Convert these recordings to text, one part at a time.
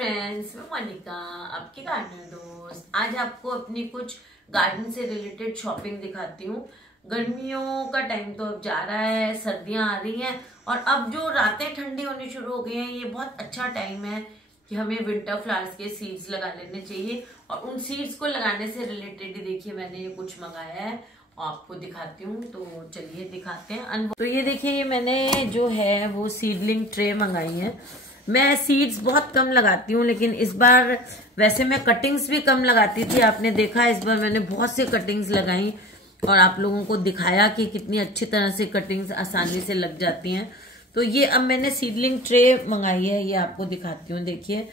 Friends, मैं मोनिका आपकी gardener दोस्त। आज आपको अपनी कुछ गार्डन से रिलेटेड शॉपिंग दिखाती हूँ। गर्मियों का टाइम तो अब जा रहा है, सर्दियां आ रही हैं और अब जो रातें ठंडी होनी शुरू हो गई हैं, ये बहुत अच्छा टाइम है कि हमें विंटर फ्लावर्स के सीड्स लगा लेने चाहिए। और उन सीड्स को लगाने से रिलेटेड ही देखिए मैंने ये कुछ मंगाया है, आपको दिखाती हूँ। तो चलिए दिखाते हैं। तो ये देखिए, ये मैंने जो है वो सीडलिंग ट्रे मंगाई है। मैं सीड्स बहुत कम लगाती हूँ, लेकिन इस बार वैसे मैं कटिंग्स भी कम लगाती थी, आपने देखा। इस बार मैंने बहुत से कटिंग्स लगाई और आप लोगों को दिखाया कि कितनी अच्छी तरह से कटिंग्स आसानी से लग जाती हैं। तो ये अब मैंने सीडलिंग ट्रे मंगाई है, ये आपको दिखाती हूँ। देखिए,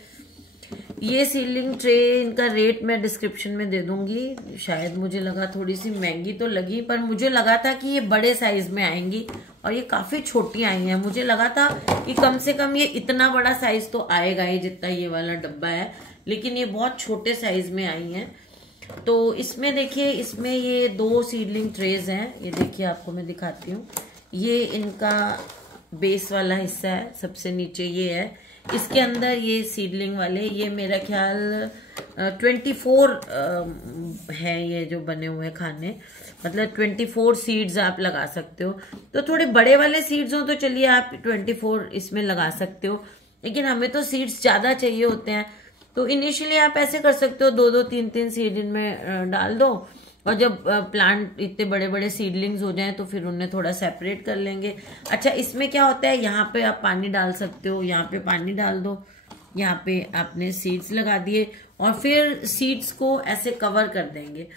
ये सीडलिंग ट्रे, इनका रेट मैं डिस्क्रिप्शन में दे दूंगी। शायद मुझे लगा थोड़ी सी महंगी तो लगी, पर मुझे लगा था कि ये बड़े साइज में आएंगी और ये काफी छोटी आई हैं। मुझे लगा था कि कम से कम ये इतना बड़ा साइज तो आएगा ही, जितना ये वाला डब्बा है, लेकिन ये बहुत छोटे साइज में आई हैं। तो इसमें देखिए, इसमें ये 2 सीडलिंग ट्रेज हैं। ये देखिए, आपको मैं दिखाती हूँ। ये इनका बेस वाला हिस्सा है, सबसे नीचे ये है। इसके अंदर ये सीडलिंग वाले, ये मेरा ख्याल 24 है ये जो बने हुए खाने, मतलब 24 सीड्स आप लगा सकते हो। तो थोड़े बड़े वाले सीड्स हो तो चलिए आप 24 इसमें लगा सकते हो, लेकिन हमें तो सीड्स ज्यादा चाहिए होते हैं। तो इनिशियली आप ऐसे कर सकते हो, 2-2, 3-3 सीड इनमें डाल दो, और जब प्लांट इतने बड़े बड़े सीडलिंग्स हो जाएं तो फिर उन्हें थोड़ा सेपरेट कर लेंगे। अच्छा, इसमें क्या होता है, यहाँ पे आप पानी डाल सकते हो, यहाँ पे पानी डाल दो, यहाँ पे आपने सीड्स लगा दिए और फिर सीड्स को ऐसे कवर कर देंगे।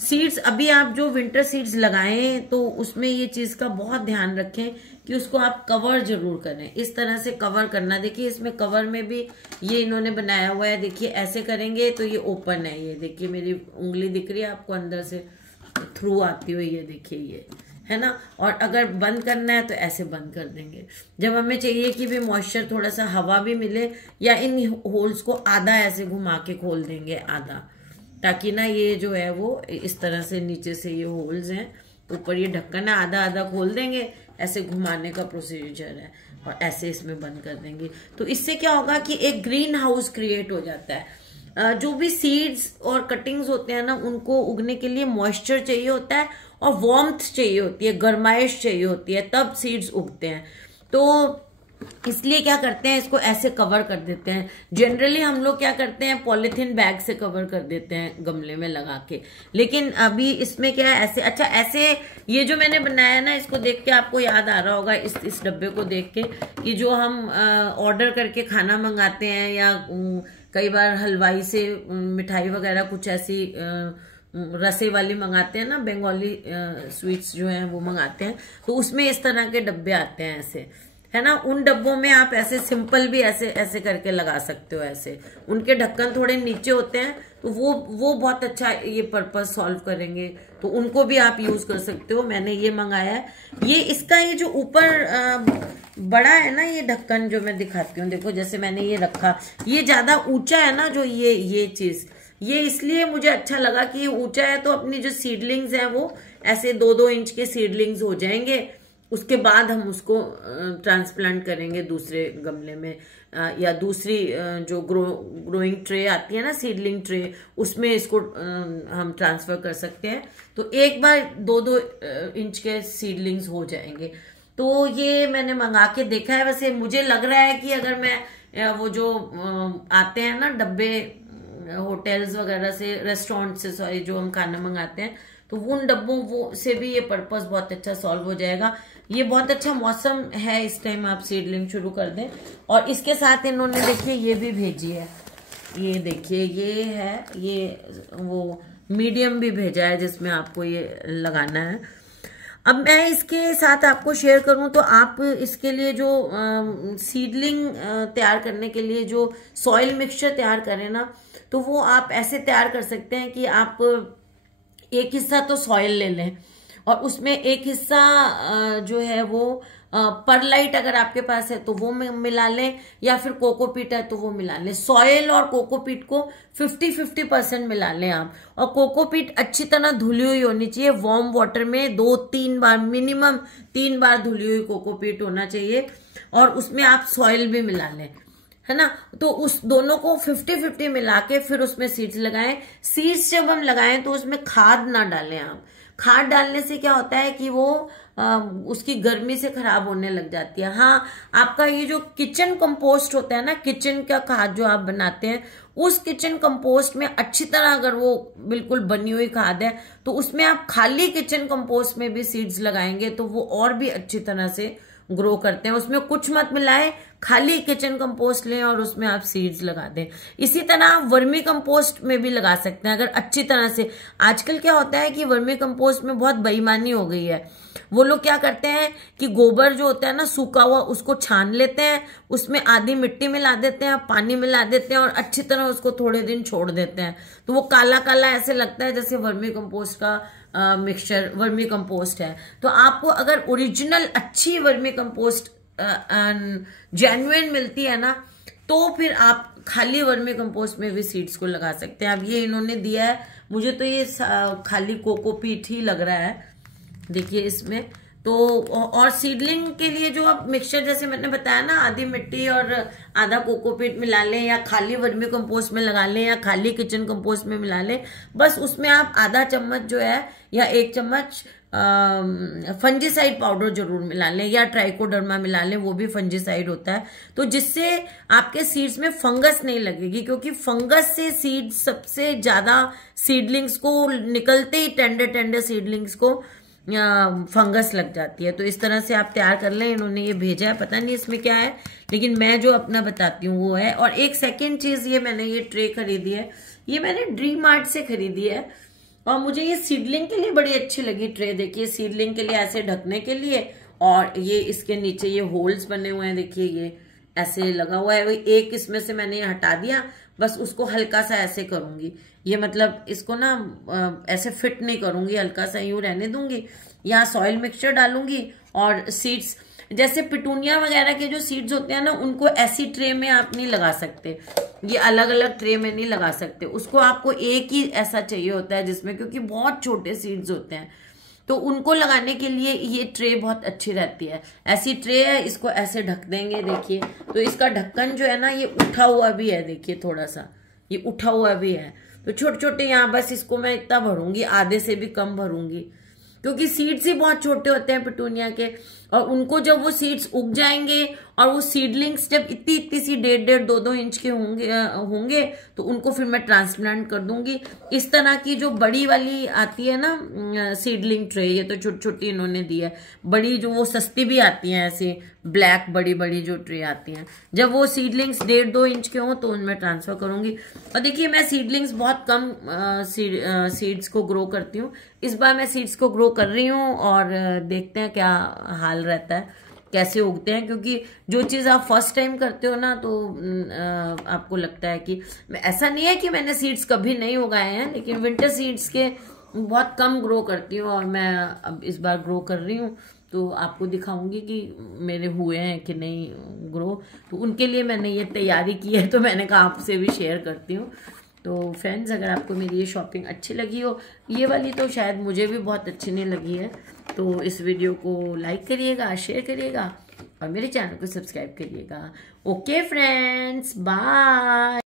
सीड्स अभी आप जो विंटर सीड्स लगाएं तो उसमें ये चीज का बहुत ध्यान रखें कि उसको आप कवर जरूर करें। इस तरह से कवर करना। देखिए, इसमें कवर में भी ये इन्होंने बनाया हुआ है। देखिए, ऐसे करेंगे तो ये ओपन है। ये देखिए, मेरी उंगली दिख रही है आपको अंदर से थ्रू आती हुई, ये देखिए, ये है ना। और अगर बंद करना है तो ऐसे बंद कर देंगे। जब हमें चाहिए कि भी मॉइस्चर, थोड़ा सा हवा भी मिले, या इन होल्स को आधा ऐसे घुमा के खोल देंगे, आधा, ताकि ना ये जो है वो इस तरह से नीचे से ये होल्स हैं, ऊपर ये ढक्कन है, आधा आधा खोल देंगे। ऐसे घुमाने का प्रोसीजर है और ऐसे इसमें बंद कर देंगे। तो इससे क्या होगा कि एक ग्रीन हाउस क्रिएट हो जाता है। जो भी सीड्स और कटिंग्स होते हैं ना, उनको उगने के लिए मॉइस्चर चाहिए होता है और वार्मथ चाहिए होती है, गर्माइश चाहिए होती है, तब सीड्स उगते हैं। तो इसलिए क्या करते हैं, इसको ऐसे कवर कर देते हैं। जनरली हम लोग क्या करते हैं, पॉलिथीन बैग से कवर कर देते हैं गमले में लगा के, लेकिन अभी इसमें क्या है, ऐसे। अच्छा, ऐसे ये जो मैंने बनाया ना, इसको देख के आपको याद आ रहा होगा, इस डब्बे को देख के, कि जो हम ऑर्डर करके खाना मंगाते हैं, या कई बार हलवाई से मिठाई वगैरह कुछ ऐसी रसे वाली मंगाते हैं ना, बंगाली स्वीट्स जो हैं वो मंगाते हैं, तो उसमें इस तरह के डब्बे आते हैं ऐसे, है ना। उन डब्बों में आप ऐसे सिंपल भी ऐसे ऐसे करके लगा सकते हो। ऐसे उनके ढक्कन थोड़े नीचे होते हैं, तो वो बहुत अच्छा ये पर्पस सॉल्व करेंगे, तो उनको भी आप यूज कर सकते हो। मैंने ये मंगाया है। ये इसका ये जो ऊपर बड़ा है ना, ये ढक्कन जो मैं दिखाती हूँ, देखो, जैसे मैंने ये रखा, ये ज्यादा ऊंचा है ना, जो ये चीज, ये इसलिए मुझे अच्छा लगा कि ये ऊंचा है, तो अपनी जो सीडलिंग्स हैं वो ऐसे 2-2 इंच के सीडलिंग्स हो जाएंगे। उसके बाद हम उसको ट्रांसप्लांट करेंगे दूसरे गमले में, या दूसरी जो ग्रोइंग ट्रे आती है ना, सीडलिंग ट्रे, उसमें इसको हम ट्रांसफर कर सकते हैं। तो एक बार 2-2 इंच के सीडलिंग्स हो जाएंगे। तो ये मैंने मंगा के देखा है। वैसे मुझे लग रहा है कि अगर मैं वो जो आते हैं ना डब्बे होटल्स वगैरह से, रेस्टोरेंट से, सॉरी, जो हम खाना मंगाते हैं, तो उन डब्बों वो से भी ये पर्पस बहुत अच्छा सॉल्व हो जाएगा। ये बहुत अच्छा मौसम है, इस टाइम आप सीडलिंग शुरू कर दें। और इसके साथ इन्होंने देखिए ये भी भेजी है, ये देखिए, ये है, ये वो मीडियम भी भेजा है जिसमें आपको ये लगाना है। अब मैं इसके साथ आपको शेयर करूं तो आप इसके लिए जो सीडलिंग तैयार करने के लिए जो सॉइल मिक्सचर तैयार करें ना, तो वो आप ऐसे तैयार कर सकते हैं कि आप एक हिस्सा तो सॉइल ले लें और उसमें एक हिस्सा जो है वो परलाइट अगर आपके पास है तो वो मिला लें, या फिर कोकोपीट है तो वो मिला लें। सॉइल और कोकोपीट को 50-50% मिला लें आप। और कोकोपीट अच्छी तरह धुली हुई होनी चाहिए, वार्म वाटर में 2-3 बार, मिनिमम 3 बार धुली हुई कोकोपीट होना चाहिए। और उसमें आप सॉइल भी मिला लें, है ना। तो उस दोनों को 50-50 मिला के फिर उसमें सीड्स लगाएं। सीड्स जब हम लगाएं तो उसमें खाद ना डालें आप। खाद डालने से क्या होता है कि वो उसकी गर्मी से खराब होने लग जाती है। हाँ, आपका ये जो किचन कंपोस्ट होता है ना, किचन का खाद जो आप बनाते हैं, उस किचन कंपोस्ट में अच्छी तरह अगर वो बिल्कुल बनी हुई खाद है तो उसमें आप खाली किचन कंपोस्ट में भी सीड्स लगाएंगे तो वो और भी अच्छी तरह से ग्रो करते हैं। उसमें कुछ मत मिलाएं, खाली किचन कंपोस्ट लें और उसमें आप सीड्स लगा दें। इसी तरह आप वर्मी कंपोस्ट में भी लगा सकते हैं अगर अच्छी तरह से। आजकल क्या होता है कि वर्मी कंपोस्ट में बहुत बेईमानी हो गई है। वो लोग क्या करते हैं कि गोबर जो होता है ना सूखा हुआ, उसको छान लेते हैं, उसमें आधी मिट्टी मिला देते हैं, पानी मिला देते हैं और अच्छी तरह उसको थोड़े दिन छोड़ देते हैं। तो वो काला काला ऐसे लगता है जैसे वर्मी कंपोस्ट का मिक्सचर वर्मी कंपोस्ट है। तो आपको अगर ओरिजिनल अच्छी वर्मी कंपोस्ट जेन्युइन मिलती है ना, तो फिर आप खाली वर्मी कंपोस्ट में भी सीड्स को लगा सकते हैं। अब ये इन्होंने दिया है मुझे, तो ये खाली कोकोपीट ही लग रहा है, देखिए इसमें तो। और सीडलिंग के लिए जो आप मिक्सचर जैसे मैंने बताया ना, आधी मिट्टी और आधा कोकोपीट मिला लें, या खाली वर्मी कंपोस्ट में लगा लें, या खाली किचन कंपोस्ट में मिला लें। बस उसमें आप आधा चम्मच जो है या 1 चम्मच फंजीसाइड पाउडर जरूर मिला लें, या ट्राइकोडर्मा मिला लें, वो भी फंजीसाइड होता है। तो जिससे आपके सीड्स में फंगस नहीं लगेगी, क्योंकि फंगस से सीड्स सबसे ज्यादा सीडलिंग्स को निकलते ही टेंडर टेंडर सीडलिंग्स को फंगस लग जाती है। तो इस तरह से आप तैयार कर लें। इन्होंने ये भेजा है, पता नहीं इसमें क्या है, लेकिन मैं जो अपना बताती हूँ वो है। और एक सेकेंड चीज, ये मैंने ये ट्रे खरीदी है, ये मैंने ड्रीम मार्ट से खरीदी है और मुझे ये सीडलिंग के लिए बड़ी अच्छी लगी ट्रे। देखिए सीडलिंग के लिए ऐसे ढकने के लिए, और ये इसके नीचे ये होल्स बने हुए हैं, देखिए ये ऐसे लगा हुआ है। एक इसमें से मैंने ये हटा दिया, बस उसको हल्का सा ऐसे करूंगी, ये मतलब इसको ना ऐसे फिट नहीं करूंगी, हल्का सा यूं रहने दूंगी। यहाँ सॉइल मिक्सचर डालूंगी और सीड्स, जैसे पिटूनिया वगैरह के जो सीड्स होते हैं ना, उनको ऐसी ट्रे में आप नहीं लगा सकते, ये अलग अलग ट्रे में नहीं लगा सकते। उसको आपको एक ही ऐसा चाहिए होता है जिसमें, क्योंकि बहुत छोटे सीड्स होते हैं, तो उनको लगाने के लिए ये ट्रे बहुत अच्छी रहती है। ऐसी ट्रे है, इसको ऐसे ढक देंगे। देखिए तो इसका ढक्कन जो है ना, ये उठा हुआ भी है, देखिए थोड़ा सा ये उठा हुआ भी है। तो छोटे छोटे यहाँ बस इसको मैं इतना भरूंगी, आधे से भी कम भरूंगी, क्योंकि सीड्स ही बहुत छोटे होते हैं पिटूनिया के। और उनको जब वो सीड्स उग जाएंगे और वो सीडलिंग्स जब इतनी इतनी सी 1.5-2 इंच के होंगे तो उनको फिर मैं ट्रांसप्लांट कर दूंगी। इस तरह की जो बड़ी वाली आती है ना सीडलिंग ट्रे, ये तो छोटी छोटी इन्होंने दी है, बड़ी जो वो सस्ती भी आती हैं ऐसे ब्लैक बड़ी बड़ी जो ट्रे आती हैं, जब वो सीडलिंग्स 1.5-2 इंच के हों तो उनमें ट्रांसफर करूंगी। और देखिए मैं सीडलिंग्स बहुत कम सीड्स को ग्रो करती हूँ, इस बार मैं सीड्स को ग्रो कर रही हूँ और देखते हैं क्या हाल रहता है, कैसे उगते हैं। क्योंकि जो चीज़ आप फर्स्ट टाइम करते हो ना, तो आपको लगता है कि ऐसा नहीं है कि मैंने सीड्स कभी नहीं उगाए हैं, लेकिन विंटर सीड्स के बहुत कम ग्रो करती हूँ और मैं अब इस बार ग्रो कर रही हूँ, तो आपको दिखाऊंगी कि मेरे हुए हैं कि नहीं ग्रो। तो उनके लिए मैंने ये तैयारी की है, तो मैंने कहा आपसे भी शेयर करती हूँ। तो फ्रेंड्स, अगर आपको मेरी ये शॉपिंग अच्छी लगी हो, ये वाली तो शायद मुझे भी बहुत अच्छी नहीं लगी है, तो इस वीडियो को लाइक करिएगा, शेयर करिएगा और मेरे चैनल को सब्सक्राइब करिएगा। Okay friends, bye.